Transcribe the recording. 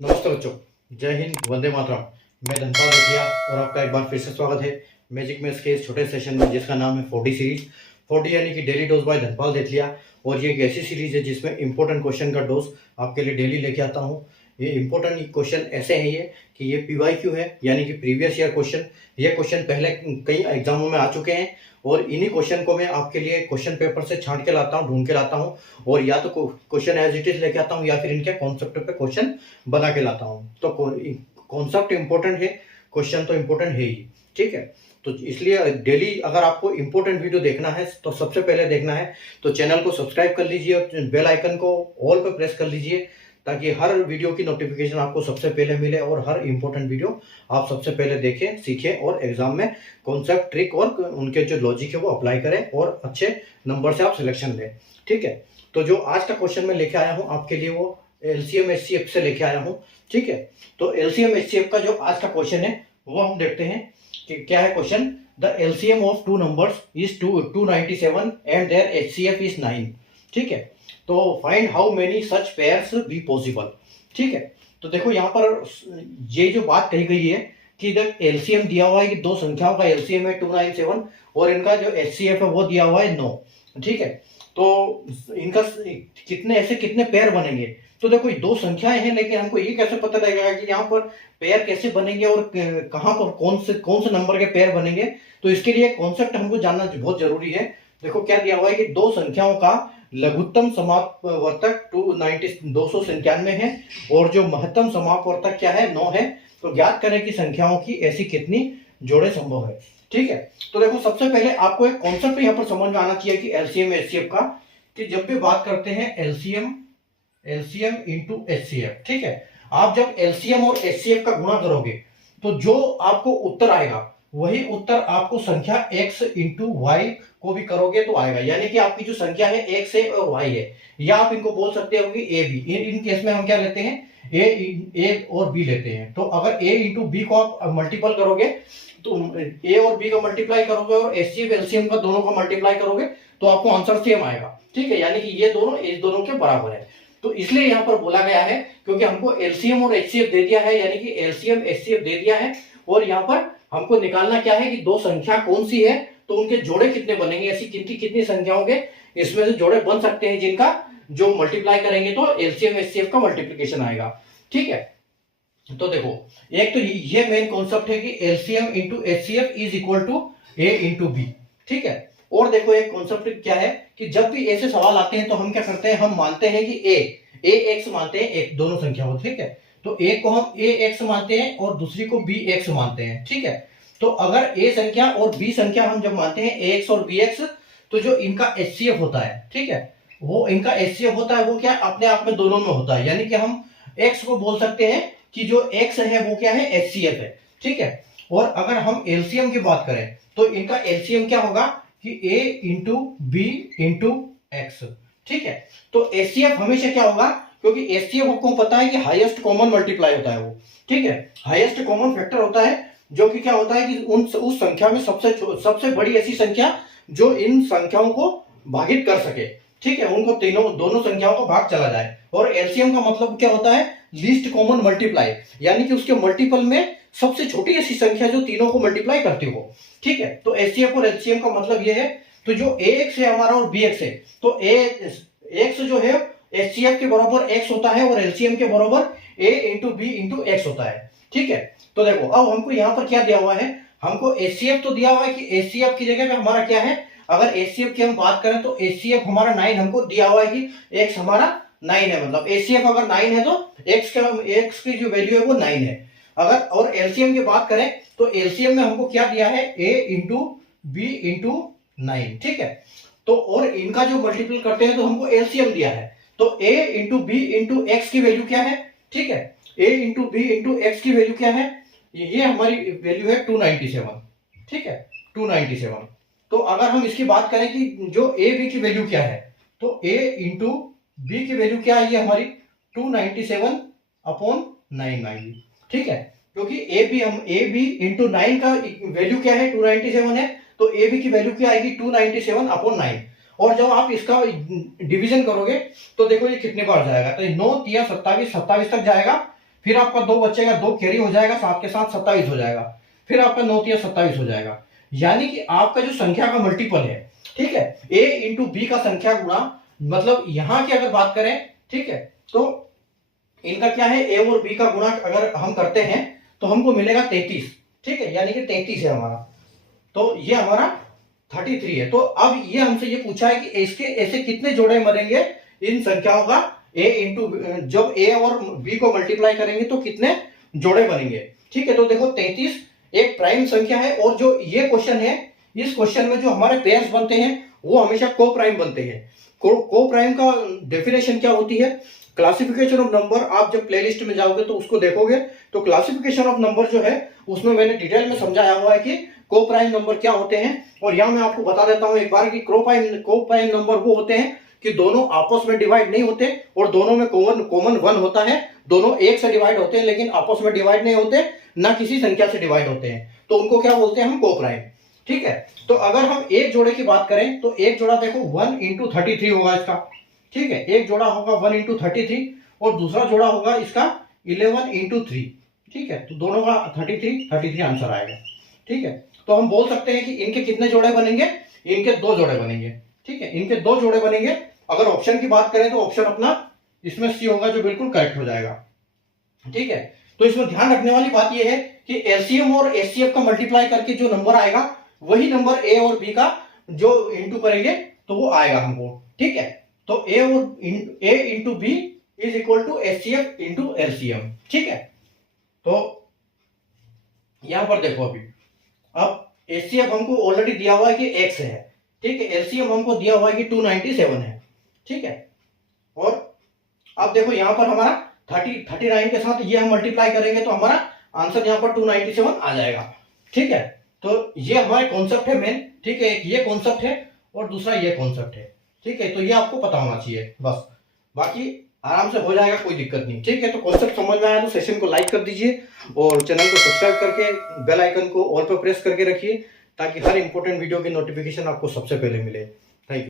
नमस्ते बच्चों, जय हिंद, वंदे मातरम। मैं धनपाल रेखिया और आपका एक बार फिर से स्वागत है मैजिक मैथ्स के इस छोटे सेशन में जिसका नाम है 4D सीरीज। 4D यानी कि डेली डोज बाय धनपाल रेखिया। और ये एक ऐसी सीरीज है जिसमें इंपॉर्टेंट क्वेश्चन का डोज आपके लिए डेली लेके आता हूँ। ये इंपॉर्टेंट क्वेश्चन ऐसे हैं ये कि ये PYQ है, यानी कि प्रीवियस ईयर क्वेश्चन। ये क्वेश्चन पहले कई एग्जामों में आ चुके हैं और इन्हीं क्वेश्चन को मैं आपके लिए क्वेश्चन पेपर से छांट के लाता हूँ, ढूंढ के लाता हूँ, और या तो क्वेश्चन एज इट इज लेके आता हूँ या फिर इनके कॉन्सेप्ट पे क्वेश्चन बना के लाता हूँ। तो कॉन्सेप्ट इंपॉर्टेंट है, क्वेश्चन तो इंपॉर्टेंट है ही, ठीक है। तो इसलिए डेली अगर आपको इंपॉर्टेंट वीडियो देखना है तो सबसे पहले देखना है तो चैनल को सब्सक्राइब कर लीजिए और बेल आइकन को ऑल पे प्रेस कर लीजिए, ताकि हर वीडियो की नोटिफिकेशन आपको सबसे पहले मिले और हर इंपॉर्टेंट वीडियो आप सबसे पहले देखें, सीखें और एग्जाम में कॉन्सेप्ट, ट्रिक और उनके जो लॉजिक है वो अप्लाई करें और अच्छे नंबर से आप सिलेक्शन लें, ठीक है। तो जो आज का क्वेश्चन मैं लेके आया हूँ आपके लिए वो LCM HCF से लेके आया हूँ, ठीक है। तो LCM HCF का जो आज का क्वेश्चन है वो हम देखते हैं कि क्या है question. The LCM of two numbers is 297 and their HCF is 9, ठीक है। तो find how many such pairs be possible, ठीक है। तो देखो यहाँ पर ये जो बात कही गई है कि द LCM दिया हुआ है कि दो संख्याओं का LCM है 297 और इनका जो HCF है वो दिया हुआ है 9, ठीक है। तो इनका कितने पेयर बनेंगे। तो देखो दो संख्याएं हैं, लेकिन हमको ये कैसे पता लगेगा कि यहाँ पर पेयर कैसे बनेंगे और कहाँ पर कौन से नंबर के पेयर बनेंगे। तो इसके लिए कॉन्सेप्ट हमको जानना बहुत जरूरी है। देखो क्या दिया हुआ है कि दो संख्याओं का लघुत्तम समापवर्तक 297 है और जो महत्तम समापवर्तक क्या है 9 है। तो ज्ञात करें कि संख्याओं की ऐसी कितनी जोड़े संभव है, ठीक है। तो देखो सबसे पहले आपको एक कॉन्सेप्ट यहाँ पर समझ में आना चाहिए कि LCM HCF का, कि जब भी बात करते हैं LCM इंटू HCF, ठीक है। आप जब LCM और HCF का गुणा करोगे तो जो आपको उत्तर आएगा वही उत्तर आपको संख्या x इंटू वाई को भी करोगे तो आएगा, यानी कि आपकी जो संख्या है x है और y है, या आप इनको बोल सकते हो कि a b। इन केस में हम क्या लेते हैं a और b लेते हैं। तो अगर a इंटू बी को आप मल्टीपल करोगे तो a और b का मल्टीप्लाई करोगे और HCF LCM का दोनों का मल्टीप्लाई करोगे तो आपको आंसर सेम आएगा, ठीक है। यानी कि ये दोनों इस दोनों के बराबर है। तो इसलिए यहाँ पर बोला गया है क्योंकि हमको LCM और HCF दे दिया है, यानी कि LCM HCF दे दिया है और यहाँ पर हमको निकालना क्या है कि दो संख्या कौन सी है तो उनके जोड़े कितने बनेंगे, ऐसी कितनी संख्याओं के इसमें से जोड़े बन सकते हैं जिनका जो मल्टीप्लाई करेंगे तो LCM HCF का मल्टीप्लिकेशन आएगा, ठीक है। तो देखो एक तो ये मेन कॉन्सेप्ट है कि LCM into HCF is equal to A into B, ठीक है। और देखो एक कॉन्सेप्ट क्या है कि जब भी ऐसे सवाल आते हैं तो हम क्या करते हैं, हम मानते हैं कि A x मानते हैं एक दोनों संख्याओं, ठीक है। तो एक को हम AX मानते हैं और दूसरी को BX मानते हैं, ठीक है। तो अगर A संख्या और B संख्या हम जब मानते हैं AX और BX, तो जो इनका HCF होता है, ठीक है, वो इनका HCF होता है वो क्या अपने आप में दोनों में होता है, यानी कि हम X को बोल सकते हैं कि जो X है वो क्या है HCF है, ठीक है। और अगर हम LCM की बात करें तो इनका LCM क्या होगा कि A into B into X, ठीक है। तो HCF हमेशा क्या होगा, क्योंकि HCF आपको पता है कि हाईएस्ट कॉमन मल्टीप्लाई होता है वो, ठीक है, हाईएस्ट कॉमन फैक्टर होता है, जो कि क्या होता है कि उस संख्या में सबसे बड़ी ऐसी संख्या जो इन संख्याओं को भागित कर सके, ठीक है, उनको दोनों संख्याओं को भाग चला जाए। और LCM का मतलब क्या होता है, लीस्ट कॉमन मल्टीप्लाई, यानी कि उसके मल्टीपल में सबसे छोटी ऐसी संख्या जो तीनों को मल्टीप्लाई करती हो, ठीक है। तो HCF और LCM का मतलब ये है। तो जो AX है हमारा और BX है, तो AX जो है HCF के बराबर X होता है और LCM के बराबर A into B into X होता है, ठीक है। तो देखो अब हमको यहाँ पर क्या दिया हुआ है, हमको HCF तो दिया हुआ है कि HCF की जगह पे हमारा क्या है, अगर HCF की हम बात करें तो HCF हमारा 9 हमको दिया हुआ है कि X हमारा 9 है, मतलब HCF अगर 9 है तो X की जो वैल्यू है वो 9 है। अगर और LCM की बात करें तो LCM में हमको क्या दिया है A इंटू बी इंटू 9, ठीक है। तो और इनका जो मल्टीपल करते हैं तो हमको LCM दिया है, तो A into B into X की वैल्यू क्या है, ठीक है, A into B into X की वैल्यू क्या है, ये हमारी वैल्यू है 297, ठीक है, 297। तो अगर हम इसकी बात करें कि जो A B की वैल्यू क्या है, तो A इंटू बी की वैल्यू क्या है, ये हमारी 297 अपॉन 9 आएगी, ठीक है। क्योंकि ए बी इंटू 9 का वैल्यू क्या है 297 है, तो ए बी की वैल्यू क्या आएगी 297 अपॉन 9। और जब आप इसका डिवीजन करोगे तो देखो ये कितने बार जाएगा, तो 9 3 27 27 तक जाएगा, फिर आपका 2 बचेगा, 2 कैरी हो जाएगा, साथ के साथ 27 हो जाएगा, फिर आपका 9 या 27 हो जाएगा। यानी कि आपका जो संख्या का मल्टीपल है, ठीक है, a इंटू बी का संख्या गुणा, मतलब यहां की अगर बात करें, ठीक है, तो इनका क्या है, a और b का गुणा अगर हम करते हैं तो हमको मिलेगा 33, ठीक है, यानी कि 33 है हमारा, तो ये हमारा 33 है। तो अब ये हमसे ये पूछा है कि इसके ऐसे कितने जोड़े बनेंगे इन संख्याओं का, a इंटू, जब a और b को मल्टीप्लाई करेंगे तो कितने जोड़े बनेंगे, ठीक है। तो देखो 33 एक प्राइम संख्या है, और जो ये क्वेश्चन है, इस क्वेश्चन में जो हमारे पेयर्स बनते हैं वो हमेशा को प्राइम बनते हैं। को प्राइम का डेफिनेशन क्या होती है, क्लासिफिकेशन ऑफ नंबर, आप जब प्लेलिस्ट में जाओगे तो उसको देखोगे तो क्लासिफिकेशन ऑफ नंबर जो है उसमें मैंने डिटेल में समझाया हुआ है कि को प्राइम नंबर क्या होते हैं। और यहां मैं आपको बता देता हूं एक बार कि को प्राइम नंबर वो होते हैं कि दोनों आपस में डिवाइड नहीं होते और दोनों में कॉमन 1 होता है, दोनों एक से डिवाइड होते हैं लेकिन आपस में डिवाइड नहीं होते, ना किसी संख्या से डिवाइड होते हैं, तो उनको क्या बोलते हैं हम, को प्राइम, ठीक है। तो अगर हम एक जोड़े की बात करें तो एक जोड़ा देखो 1 इंटू 33 होगा इसका, ठीक है, एक जोड़ा होगा 1 इंटू 33 और दूसरा जोड़ा होगा इसका 11 इंटू 3, ठीक है, तो दोनों का 33 आंसर आएगा, ठीक है। तो हम बोल सकते हैं कि इनके कितने जोड़े बनेंगे, इनके 2 जोड़े बनेंगे, ठीक है, इनके 2 जोड़े बनेंगे। अगर ऑप्शन की बात करें तो ऑप्शन अपना इसमें सी होगा जो बिल्कुल करेक्ट हो जाएगा, ठीक है। तो इसमें ध्यान रखने वाली बात यह है कि एलसीएम और एचसीएफ का मल्टीप्लाई करके जो नंबर आएगा वही नंबर ए और बी का जो इंटू करेंगे तो वो आएगा हमको, ठीक है। तो A into B is equal to HCF into LCM, ठीक है। तो यहां पर देखो अभी, अब एचसीएफ हमको ऑलरेडी दिया हुआ है कि x है, ठीक है, एलसीएम हमको दिया हुआ है कि 297 है, ठीक है। और अब देखो यहां पर हमारा 39 के साथ ये हम मल्टीप्लाई करेंगे तो हमारा आंसर यहां पर 297 आ जाएगा, ठीक है। तो ये हमारे कॉन्सेप्ट है मेन, ठीक है, एक ये कॉन्सेप्ट है और दूसरा ये कॉन्सेप्ट है, ठीक है। तो ये आपको पता होना चाहिए बस, बाकी आराम से हो जाएगा, कोई दिक्कत नहीं, ठीक है। तो कॉन्सेप्ट समझ में आया तो सेशन को लाइक कर दीजिए और चैनल को सब्सक्राइब करके बेल आइकन को ऑल पर प्रेस करके रखिए ताकि हर इंपॉर्टेंट वीडियो की नोटिफिकेशन आपको सबसे पहले मिले।